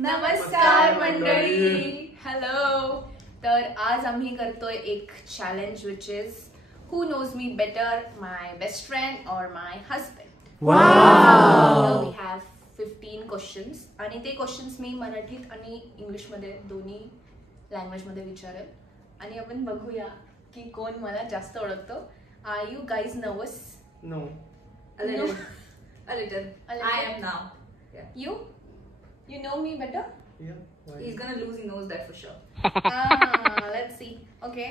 नमस्कार मंडळी. हॅलो. तर आज आम्ही करतोय एक challenge which is who knows me better, my best friend और my husband. We have 15 questions आणि ते क्वेश्चन्स मी मराठीत आणि इंग्लिश मध्ये दोन्ही लँग्वेज मध्ये विचारेल आणि आपण बघूया की कोण मला जास्त ओळखतो. Are you guys nervous? No. A little. A little. A little. I am now. Yeah. You know me better? Yeah. Why? He's gonna lose. He knows that for sure. Let's see. Okay.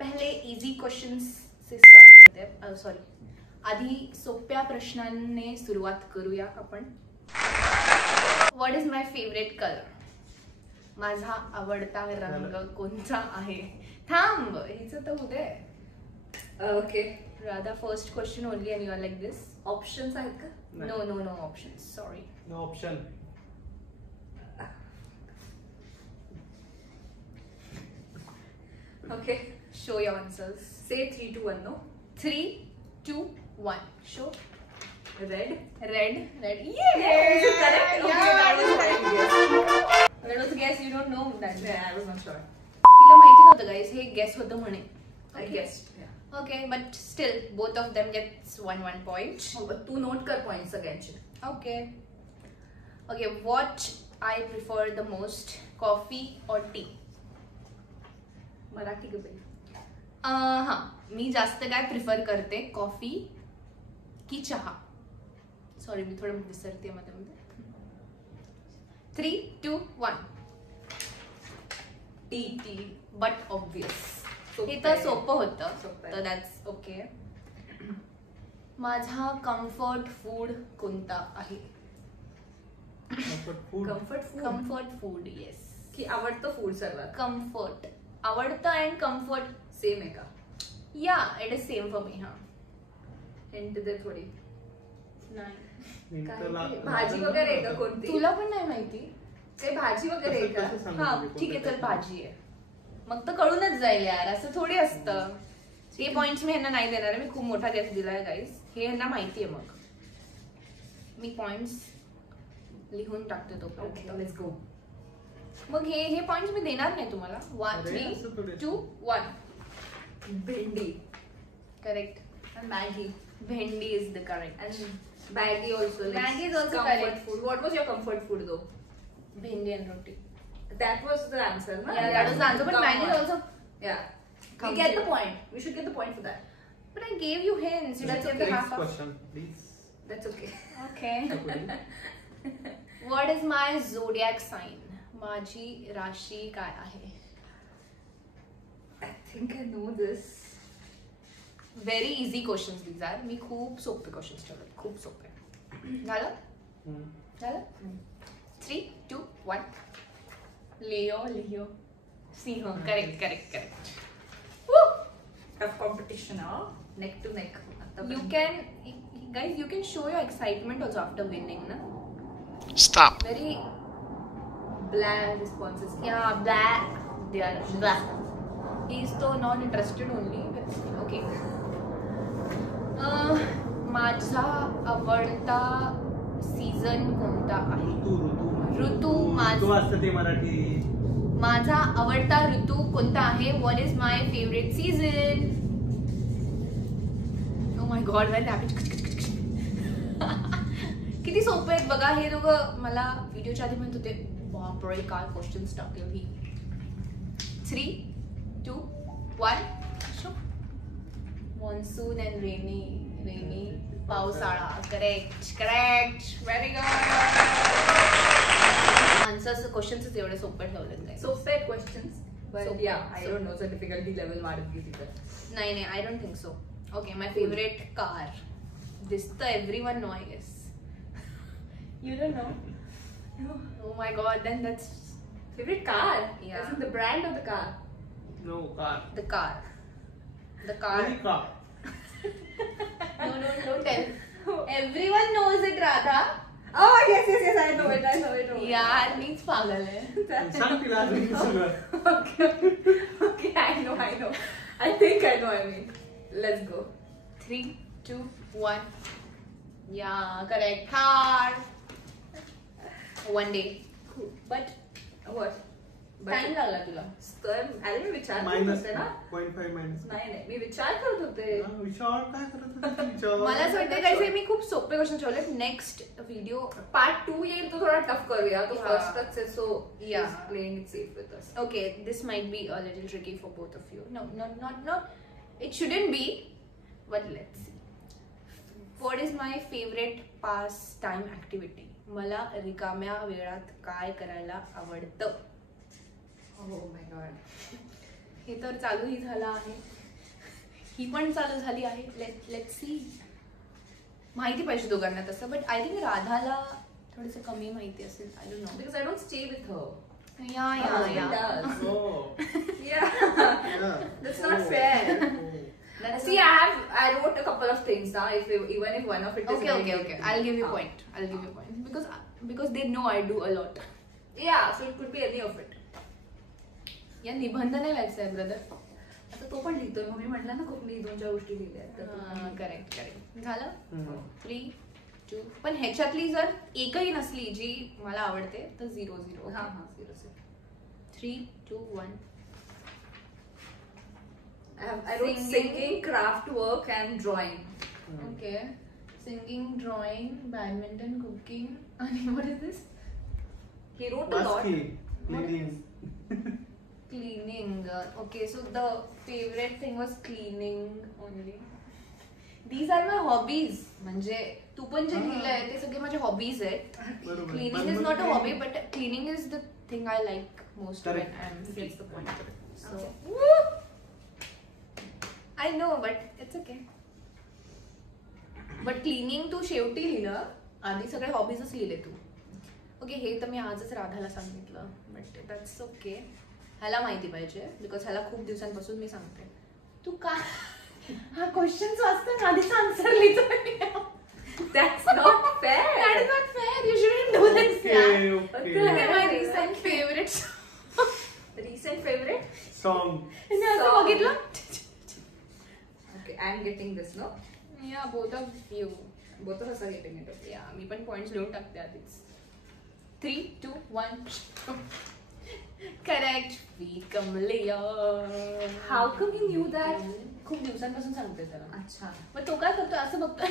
पहले easy questions से स्टार्ट करते हैं. सॉरी, आधी सोप्या प्रश्नांनी सुरुवात करूया आपण. What is my favourite colour? माझा आवडता रंग कोणता आहे? थांब, हिचं तर उद्या. Okay. Radha first question only and you are like this. Options आहेत का? No options. Sorry. No option. Okay. Show your answers. Say 3, 2, 1. No. 3, 2, 1. Show. Red. Red. Yeah. Is it correct? Okay, that was right. Yes. That was guess. You don't know that. Yeah, I was not sure. तिला माहिती नव्हतं गाईस, हे गेस होतं म्हणे. I guessed. Yeah. Okay, but still both of them gets 1 point. Oh, but तू note कर points against. Okay. What I prefer the most, coffee or tea? Marathi के बाई. हाँ, मी जास्त काय प्रिफर करते, कॉफी की चहा. सॉरी, मी थोडं विसरते मध्ये मध्ये. 3, 2, 1. टी. But obvious. हे तर सोपं होतं, तर दॅट्स ओके. माझा कम्फर्ट फूड कोणता आहे? Comfort food. Comfort food. Comfort food. Yes. की आवडतं फूड सर्वात. कम्फर्ट. आवडतं अँड कम्फर्ट. सेम आहे का? या, it is same for me. हा. हिंट दे थोडी. नाही, Hint काय तर ते? ला- भाजी लागलं वगैरे आहे का नव्हतं. कोणती? तुला पण नाही माहिती? काही भाजी वगैरे आहे का? कसं सांगू हा, तुम्ही ठीक आहे, कोणतं चल काय? भाजी आहे. मग तर कळूनच जाईल यार, असं थोडी असतं. हे पॉइंट्स मी ह्यांना नाही देणार आहे, मी खूप मोठा गेस दिलाय गाईस. हे ह्यांना माहिती आहे. मग मी पॉइंट्स लिहून टाकते तो. Okay, let's go. मग हे पॉइंट्स मी देणार नाही तुम्हाला. 1, अरे, 3, असं थोडी. 2, 1. भेंडी. करेक्ट. And Maggi. भेंडी is the correct. And Maggi also. Like Maggi is also comfort correct. food. What was your comfort food though? भेंडी अँड रोटी. That was the answer, no? Yeah, that was the answer, but Come Maggi is on. also. Yeah. We Comes get in. the point. We should get the point for that. But I gave you hints. You That's didn't give the okay. half Next of. question, please. That's okay. Okay. Chakuri. What is my zodiac sign? माझी राशी काय आहे? I think I know this. Very easy questions these are. मी खूप सोपे क्वेश्चन्स ठेवले, खूप सोपे. झालं? Hmm. झालं? 3, 2, 1. लिओ. सिंह. Correct. Tough competition, huh? Neck to neck. You can, guys, you can show your excitement also after winning, na? Stop. Very Bland responses. yeah, black. They are black. He is so not interested only. Okay. माझा आवडता सीझन कोणता आहे? ऋतू. ऋतू असतं ते मराठी. माझा आवडता ऋतू कोणता आहे? What is my favourite season? O my God, किती सोपे आहेत बघा हे दोघं. मला व्हिडिओच्या आधी म्हणत होते, बापरे काय क्वेश्चन्स टाकेल ही. 3, 2, 1. मॉन्सून अँड रेनी. पावसाळा. Correct. Very good. Answers questions एवढे सोपे ठेवलेत काय? So fair questions. But So- yeah, I don't know the difficulty level वाढत गेली तर. नाही, I don't think so. Okay, my favourite car. This तर everyone know I guess. You don't know? Oh my god, then that's Favorite car? Yeah. As in the brand of the car? No car. The car. Only car. No, don't tell. Everyone knows it, Radha. Oh yes, I know it. यार मीच पागल आहे. सांग तिला अजून सगळं. Okay, I know. I think I know. I mean, let's go. 3, 2, 1. Yeah, correct. Car. One day. But What? Time लागला तुला. अरे मी विचार करत मायनस होते ना. 0.5 मायनस. नाही मी विचार करत होते. विचार काय करत होती विचार? मला असं वाटतं काही मी खूप सोपे क्वेश्चन ठेवले. नेक्स्ट व्हिडिओ पार्ट 2 येईल तो थोडा टफ करूया. तो Yeah. फर्स्टच आहे सो Yeah. Playing it safe with us. okay, this might be a little tricky for both of you. No, not. It shouldn't be, but let's see. What is my favorite pastime activity? मला रिकाम्या वेळात काय करायला आवडतं? Oh my god. हे तर चालूही झालं आहे. ही पण चालू झाली आहे. Let's see. माहिती पाहिजे दोघांना तसं, बट आय थिंक राधाला थोडंसं कमी माहिती असेल. I don't know. Because I don't stay with her. या Her husband does. Oh. Yeah. Yeah. That's not Oh. fair. Oh. See, I wrote a couple of things now. Even if one of it is Okay. I'll give you point. Because they know I do a lot. Yeah, so it could be any of it. या निबंध नाही लिहायचं आहे ब्रदर. आता तो पण लिहितोय मग मी म्हटलं ना खूप मी 2-4 गोष्टी लिहिल्या आहेत, तर तो पण करेक्ट झालं. हम्म. 3, 2 पण ह्याच्यातली जर एकही नसली जी मला आवडते तर 0-0. हा 0. 3, 2, 1. I wrote singing, craft work and drawing. Okay. Singing, drawing, badminton, cooking आणि what is this? He wrote a lot. Cleaning. Cleaning. Okay, so the favorite thing was cleaning only. These are my hobbies. म्हणजे तू पण जे लिहिलंय ते सगळे माझे हॉबीज आहेत. बरोबर. Cleaning is not a hobby, but cleaning is the thing I like most when Correct. I'm free. That's the point. So Okay. I know, but it's okay. But cleaning तू शेवटी लिहिलं. आधी सगळे हॉबीजच लिहिले तू. ओके, हे तर मी आजच राधाला सांगितलं, बट दॅट्स ओके. ह्याला माहिती पाहिजे बिकॉज ह्याला खूप दिवसांपासून मी सांगते. तू का हा क्वेश्चन वाचताना आधीच आन्सर लिहितो. That's not fair. That is not fair. You shouldn't do this. Okay. Look at my recent favorites. Recent favorite? Song. आणि असं बघितलं. Okay, I'm getting this, no? Yeah, both of you. Both of us are getting it. Yeah, मी पण पॉइंट्स लिहून टाकते आधीच. 3, 2, 1. Correct. वी कमलिया. How come you knew that? खूप दिवसांपासून सांगते त्याला. अच्छा. मग तो काय करतो असं बघतोय.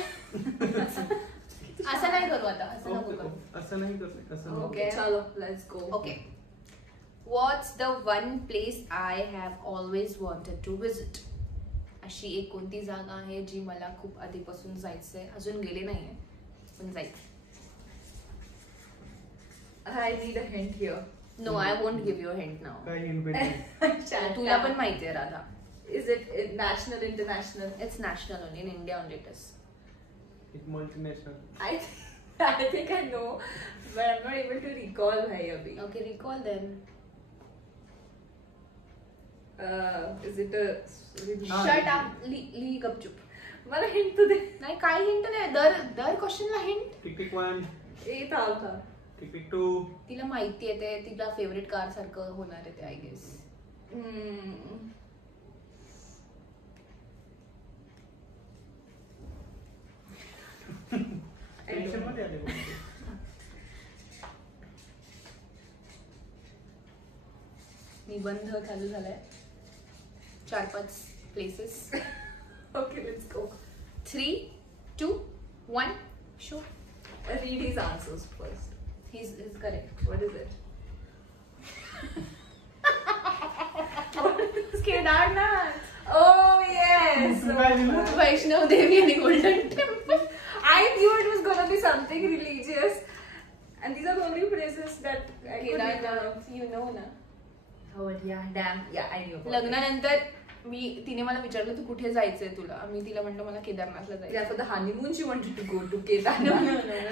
असं नाही करू आता. असं नको Okay. करू. असं नाही करत. असं नको. Okay, chalo, let's go. Okay. What's the one place I have always wanted to visit? अशी एक कोणती जागा आहे जी मला खूप आधीपासून जायचंय. अजून गेले नाहीये पण जायचं. I need a hint here. No, I won't give you a hint now. काय in between? तुला पण माहितीये Radha. Is it national, international? It's national only. In India only it is. It's multinational. I think I know, but I'm not able to recall bhai abhi. Okay, recall then. Is it a? Ah, Shut up. ली गपचूप. मला hint तो दे. नाही काही हिंट नाही. दर क्वेश्चनला hint. Tick 1. ए था. Tick 2. तिला माहिती आहे ते तिला फेवरेट कार सारखं होणार आहे ते आय गेस. Tension मध्ये आले बघ. निबंध चालू झालाय. 4-5 places. Okay, let's go. 3, 2, 1. Sure. Read his answers first. He's correct. What is it? Kedarnath. Oh yes. तू काय लिहिलं? वैष्णव देवी आणि golden temple. I knew it was gonna be something religious, and these are the only places that I could remember. Kedarnath you know ना. Oh yeah, damn. Yeah, I knew. about it. लग्नानंतर तिने मला विचारलं तू कुठे जायचंय तुला. मी तिला म्हटलं मला केदारनाथला Yeah, जायचं. for the honeymoon she wanted to go to No, Kedarnath.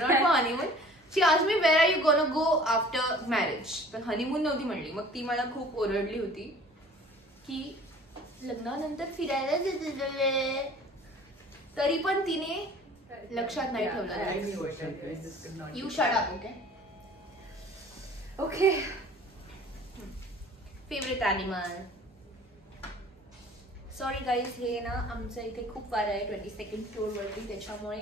not for honeymoon. She asked me where are you gonna go after marriage. पण हनीमून नव्हती म्हणली. मग ती मला खूप ओरडली होती की लग्नानंतर फिरायला जायचं. तरी पण तिने लक्षात नाही Yeah, I ठेवलं. knew it. I just could not. You shut up, okay? Okay. Favourite animal. Sorry guys, हे ना आमच्या इथे खूप वारा आहे 22nd फ्लोअर वरती, त्याच्यामुळे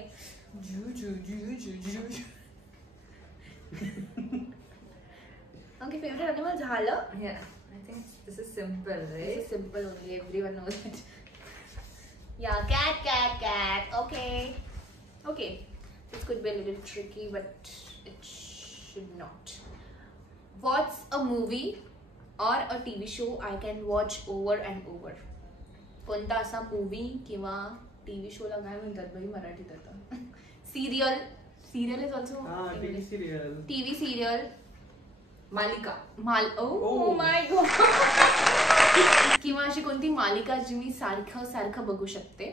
Okay, favorite animal झालं. Yeah, I think this is simple, This right? is simple only. Everyone knows it. Yeah, cat. Okay. This could be a little tricky, but it should not. What's a movie or a TV show I can watch over and over? कोणता असा मूवी किंवा टीव्ही शोला काय म्हणतात बाई मराठीत आता? Serial is also TV serial. TV serial मालिका. Oh my god. किंवा अशी कोणती मालिका जी मी सारखं बघू शकते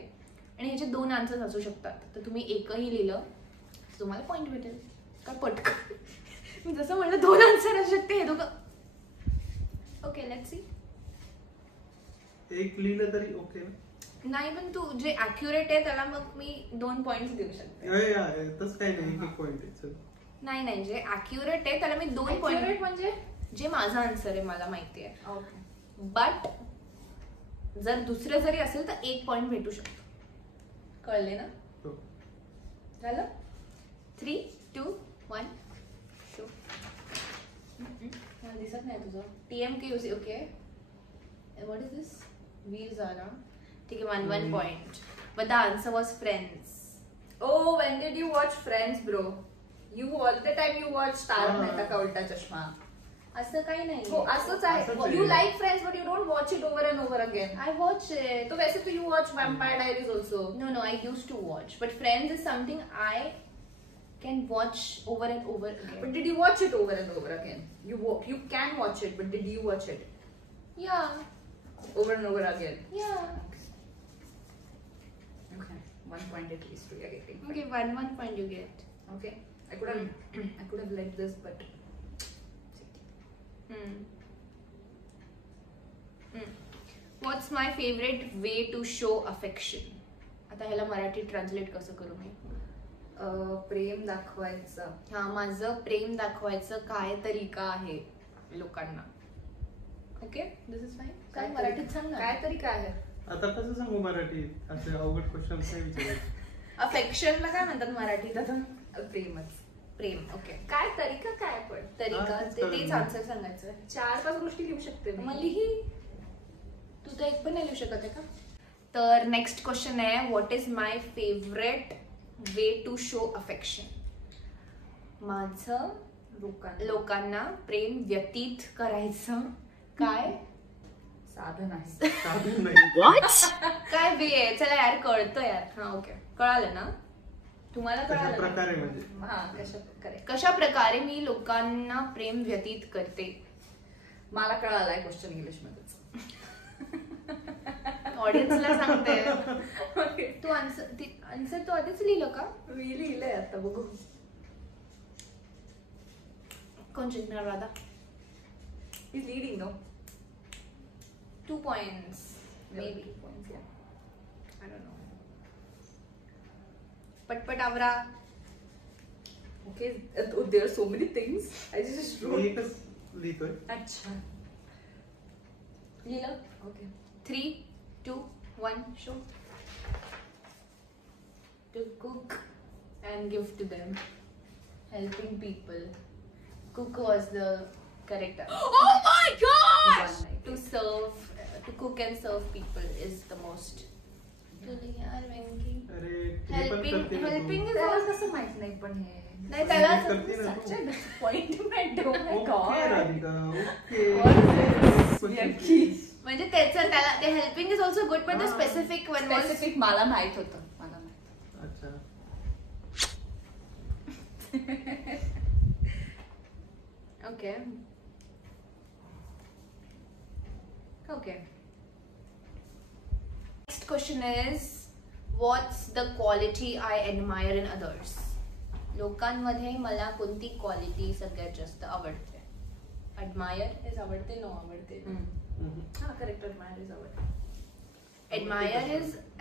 आणि ह्याचे 2 आन्सर्स असू शकतात. तर तुम्ही एकही लिहिलं तर तुम्हाला पॉइंट भेटेल. काय पटकन मी जसं म्हणलं 2 आन्सर असू शकते हे दोघं. Okay let's see. एक लिहिलं तरी ओके ना? नाही पण तू जे अॅक्युरेट आहे त्याला मग मी 2 पॉइंट्स देऊ शकते. तसं काही नाही, एक पॉइंट आहे. चल. नाही जे अॅक्युरेट आहे त्याला मी 2 Accurate पॉइंट म्हणजे जे माझा आन्सर आहे मला माहिती आहे. ओके. बट जर दुसरं जरी असेल तर 1 पॉइंट भेटू शकतो. कळले ना? हो. झालं. 3, 2, 1 शो. मला दिसत नाही तुझं. TMK use okay. What is this? Wheels are. ठीक आहे 1 point. But the answer was friends. Oh, when did you watch Friends, bro? You all the time you watch Tarak Ah. Mehta Ka Ulta Chashma. असं काही नाही. हो असंच आहे. असंच आहे. You like Friends, but you don't watch it over and over again. I watch it. तो वैसे तो you watch Vampire Diaries also. No, I used to watch. But Friends is something I can watch over and over again. But did you watch it over and over again? You can watch it, but did you watch it Yeah. over and over again? Yeah. Okay, 1 point at least we are getting. Okay, 1 point you get. Okay. I could have let this, but What's my favorite way to show affection? आता ह्याला मराठी ट्रान्सलेट कसं करू मी? प्रेम दाखवायचं. हा माझं प्रेम दाखवायचं काय तरीका आहे लोकांना. Okay this is fine. काय मराठीत सांग ना. काय तरी काय आहे? आता कसं सांगू मराठीत? असे अवघड क्वेश्चन नाही विचारायचे. अफेक्शनला काय म्हणतात मराठीत आता? प्रेमच. प्रेम. ओके काय तरीका काय पण तरीका तेच तेच कळलं. आन्सर सांगायचं. 4-5 गोष्टी लिहू शकते मी. मग लिही. तू तर एक पण नाही लिहू शकत आहे का? तर नेक्स्ट क्वेश्चन आहे what is my favourite way to show affection? माझं लोकांना प्रेम व्यतीत करायचं काय साधन आहे. साधन नाही. काय वे आहे? चला यार कळतं यार. हा ओके कळालं ना तुम्हाला? कशा कळालं ना? प्रकारे म्हणजे? हा कशा प्रकारे? कशा प्रकारे मी लोकांना प्रेम व्यतीत करते? मला कळालाय क्वेश्चन इंग्लिश मध्येच. ऑडियन्सला सांगते. तू आन्सर तू आधीच लिहिलं का? मी लिहिलंय आता बघू. कोण जिंकणार Radha? He's leading, no? 2 points maybe. 2 points, yeah. I don't know. पटपट आवरा. Okay, there are so many things. I just मी wrote. एकच लिहितोय. अच्छा. लिहिलं. Okay. 3, 2, 1 show. To cook and give to them. Helping people. Cook was the correct answer. Oh my gosh! To serve, to cook and serve people is the most. तुला यार वेंकी. अरे हे पण करते ना तू. Helping is त्याला also कसं माहित नाही पण हे. नाही त्याला हे करते ना तू. such a disappointment. Oh my okay god. Radhika, okay. What is Question this? म्हणजे त्याला ते हेल्पिंग इज ऑल्सो गुड पण द हा. स्पेसिफिक वन वॉज Specific मला माहित होतं. मला माहित. अच्छा. Okay. Okay. Next question is, what's the quality I admire in others? लोकांमध्ये मला कोणती क्वालिटी सगळ्यात जास्त आवडते? Admire is आवडते, no आवडते. हा करेक्ट. Admire is आवडते.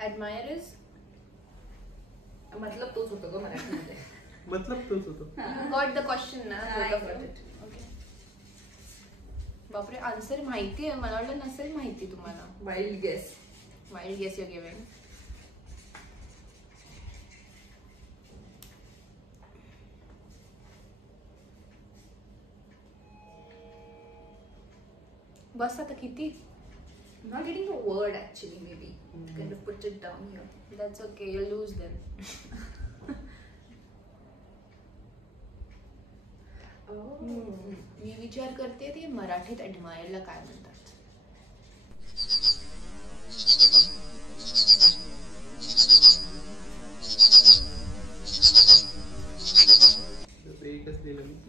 Admire is मतलब तोच होतो ग मराठीमध्ये. मतलब तोच होतो. you got the question ना? I both of got you. it. Okay. बापरे आन्सर माहिती आहे मला वाटलं नसेल माहिती तुम्हाला. Wild guess. Wild guess you're giving. बस आता किती? I'm not getting the word actually. Maybe kind of put it down here. That's okay. You'll lose them. मी विचार करते ते मराठीत admire ला काय म्हणतात.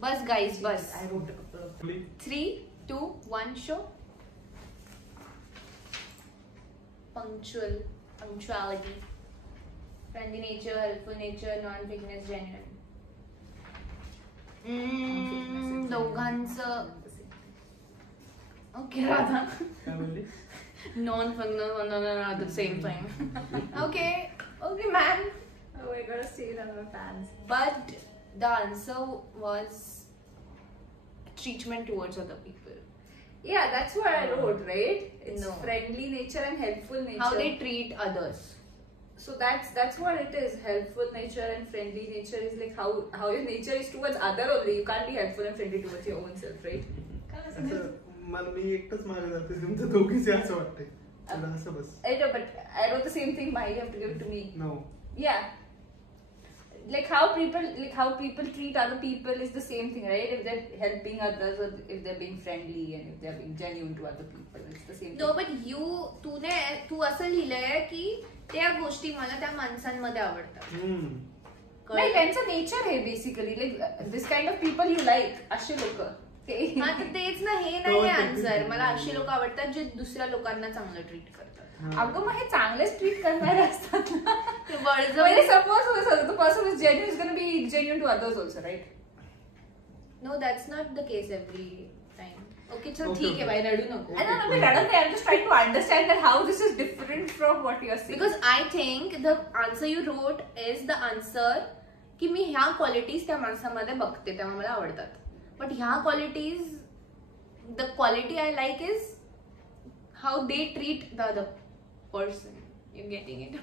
बस guys, बस. I wrote a couple of. 3, 2, 1, show. Punctuality, friendly nature, helpful nature, non-fakeness, genuine. दोघांचं ओके Radha non-fakeness are the same thing. Okay man. Oh, I gotta say it on my fans. But the answer was treatment towards other people. Yeah, that's what I wrote, right? It's No. friendly nature and helpful nature. How they treat others. So that's what it is. Helpful nature and friendly nature is like how your nature is towards other only. You can't be helpful and friendly towards your own self, right? असं मला मी एकटंच मागे जाते तुमचं दोघीचे असं वाटतंय तुला असं बस. I know, but I wrote the same thing. Why you have to give it to me? No. Yeah. Like how people treat other people is the same thing, right? If they're helping others or if they're being friendly and if they're being genuine to other people, it's the same No, thing. but तू असं लिहिलंय की त्या गोष्टी मला त्या माणसांमध्ये आवडतात. नाही त्यांचं नेचर आहे basically like this kind of people you like असे लोक. हा तर तेच ना, हे नाही आन्सर. मला अशी लोक आवडतात जे दुसऱ्या लोकांना चांगलं ट्रीट करतात. अगं मग हे चांगलेच ट्रीट करणारे असतात ना. बळजबरी. Suppose the person is genuine is going to be genuine to others also, right? No, that's not the case every time. Okay, चल Okay, ठीक आहे okay. बाई, रडू नको. I don't know, I'm just trying to understand that how this is different from what you're saying. Because I think the answer you wrote is the answer की मी ह्या क्वालिटीज त्या माणसामध्ये बघते त्यामुळे मला आवडतात. बट ह्या qualities, the quality I like is how they treat the other person. You getting it?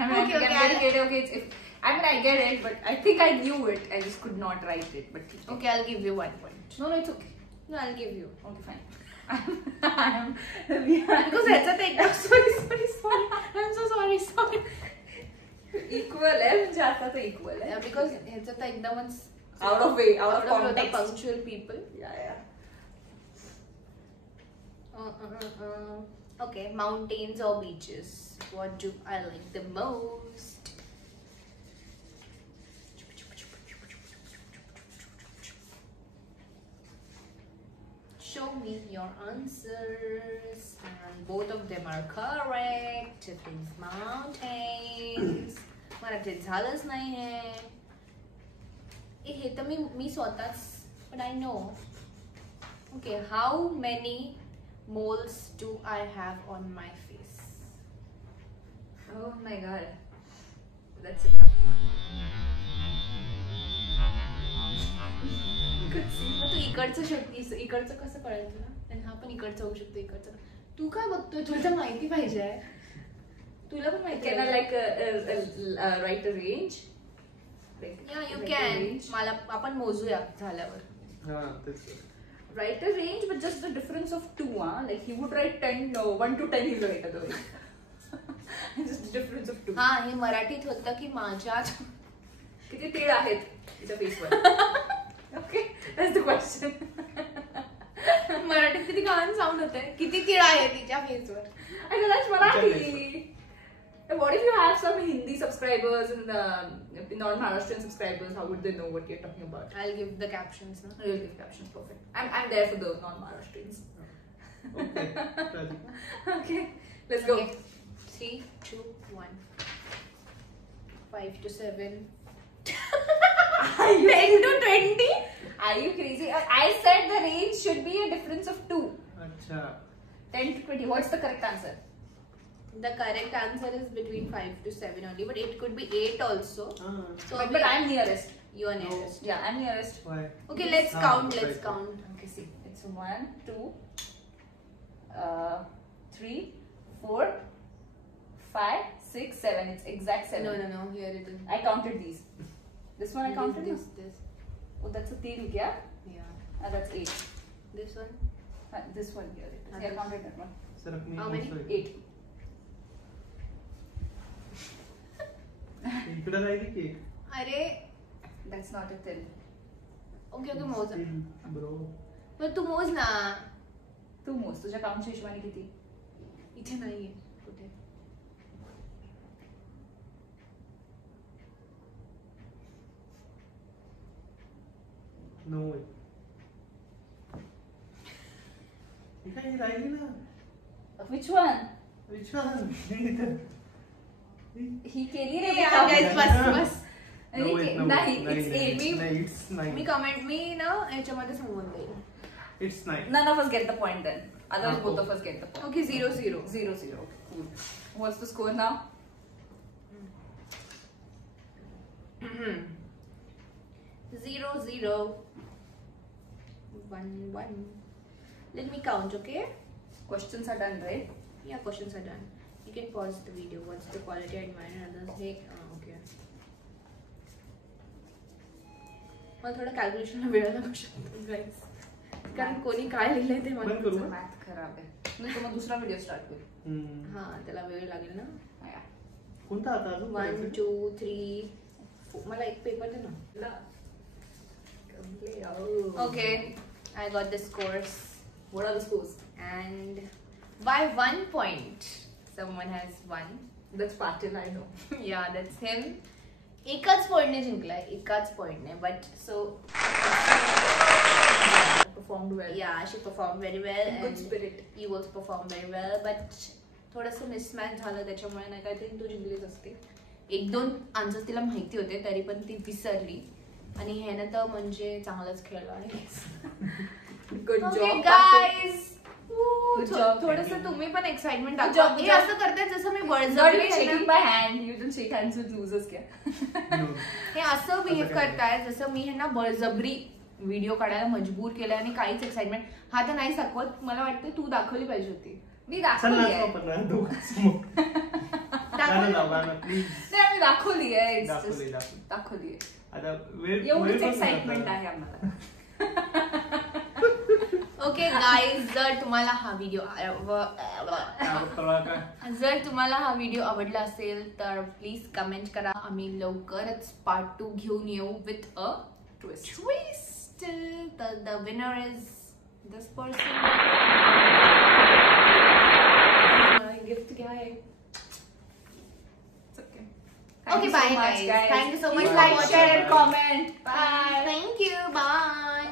I mean, I get it, but I think I knew it. I just could not write it. But Okay, I'll give you 1 point. No, it's okay. No, I'll give you. Okay, fine. Because ह्याच्यात एकदम sorry. I'm so sorry. Equal आहे म्हणजे आता तर equal आहे. Because ह्याच्यात एकदमच out of way, out of the context. punctual people. Yeah. Okay, mountains or beaches? What do I like the most? Show me your answers, and both of them are correct. It is mountains. मराठीत झालंच नाहीये. हे तर मी स्वतःच, but I know. Okay, how many moles do I have on my face? Oh my god. That's a tough one. तू इकडचं कसं कळेल तुला? आणि हा पण इकडचं होऊ शकतो, इकडचं. तू काय बघतोय? तुला तर माहिती पाहिजे. तुला पण माहिती. Can I like write a range? Yeah, you can. मला आपण मोजूया झाल्यावर. हा तेच. Write a range, but just the difference of 2, like he would write 10, no, 1 to 10 he'll write other way. Just the difference of 2. हा, हे मराठीत होतं की माझ्यात किती तीळ आहेत तिच्या फेसवर? Okay, that's the question. मराठीत किती घाण साऊंड होते. किती तिळ आहे तिच्या फेसवर? I know that's Marathi. What if you have some Hindi subscribers and non-Maharashtrian subscribers? How would they know what you're talking about? I'll give the captions. No? I'll give captions. Perfect. I'm there for the non-Maharashtrians. Okay, Radhika. Okay, let's go. Okay. 3, 2, 1. 5 to 7. 10 to 20. Are you crazy? I said the range should be a difference of 2. अच्छा. 10 to 20. What's the correct answer? The correct answer is between 5 to 7 only, but it could be 8 also. So But I'm nearest. you are nearest. Yeah, I'm nearest. Why? Okay, let's count. Let's right. count. Okay, see. It's 1, 2, 3, 4, 5, 6, 7. It's exact 7. No. Here it is. I counted these. This one I counted. This. Oh, that's a 3, yeah? Yeah. That's 8. This one. This one here. It is. Ah, Yeah, this. counted that one. सरक मी How many? मोजतोय. 8. इकडे राहिली की अरे That's not a till. Okay मोज ब्रो पण तू मोज ना. तू मोज तुझ्या काउंटच्या हिशोबाने किती? इथे नाहीये कुठे. नो वे ही काय राहिली ना Which one? विचार ही केली रे Yeah, guys, बस. नाही, it's 8. It's nine me comment me ना याच्यामध्ये सांगून देईन. It's nine None of us get the point then. Otherwise, both of us get the point. Okay 0-0. 0-0. Okay, cool. What's the score now? 0-0. 1-1. Let me count, okay? Questions are done, right? Yeah, questions are done. You can pause the video. What's the quality I admire in others? Hey, okay. मला थोडं कॅल्क्युलेशनला वेळ लागू शकतो गाईस, कारण कोणी काय लिहिलंय ते मला बंद करू का? Math खराब आहे. नाही तर मग दुसरा व्हिडिओ स्टार्ट करू. हा त्याला वेळ लागेल ना. Yeah. कोणता आता अजून 1 2 3 मला एक पेपर दे ना. Okay, I got the scores. What are the scores? And by 1 point, someone has won. That's Patil, I know. Yeah, that's him. एकाच पॉइंटने जिंकलाय, एकाच पॉइंटने. But so Performed well. yeah, she performed very well. Good and spirit. You also performed very well. But थोडंसं मिसमॅच झालं त्याच्यामुळे नाही काय तरी तू जिंकलीच असते. 1-2 आन्सर्स तिला माहिती होते तरी पण ती विसरली. आणि ह्यानं तर म्हणजे चांगलंच खेळलं आहे. Good Okay, job, guys. Good job. थोडंसं तुम्ही पण एक्साइटमेंट Good दाखवा. job, हे good job. असं करतात जसं मी Not बळजबरी even shaking my hand. You don't shake hands with losers, क्या? हे असं बिहेव करताय जसं मी ह्यांना बळजबरी व्हिडिओ काढायला मजबूर केलं आणि काहीच एक्साइटमेंट हा तर नाही दाखवत. मला वाटतं तू दाखवली पाहिजे होती. मी चल दाखवली ना आहे. आपण ना दोघांसमोर गाणं लाव गाणं प्लीज नाही मी दाखवली आहे. It's दाखवली, just दाखवली आहे. आता वेळ एवढीच वेळ एक्साइटमेंट आहे आम्हाला. ओके गाईज, जर तुम्हाला हा व्हिडिओ आवडला असेल तर प्लीज कमेंट करा. आम्ही लवकरच पार्ट 2 घेऊन येऊ with a Twist. Twist. The winner is this person. Gift क्या है? It's okay. Okay, Thank you bye so much, guys. Thank you so much Please for like, watching. share, comment. Bye. Thank you. Bye.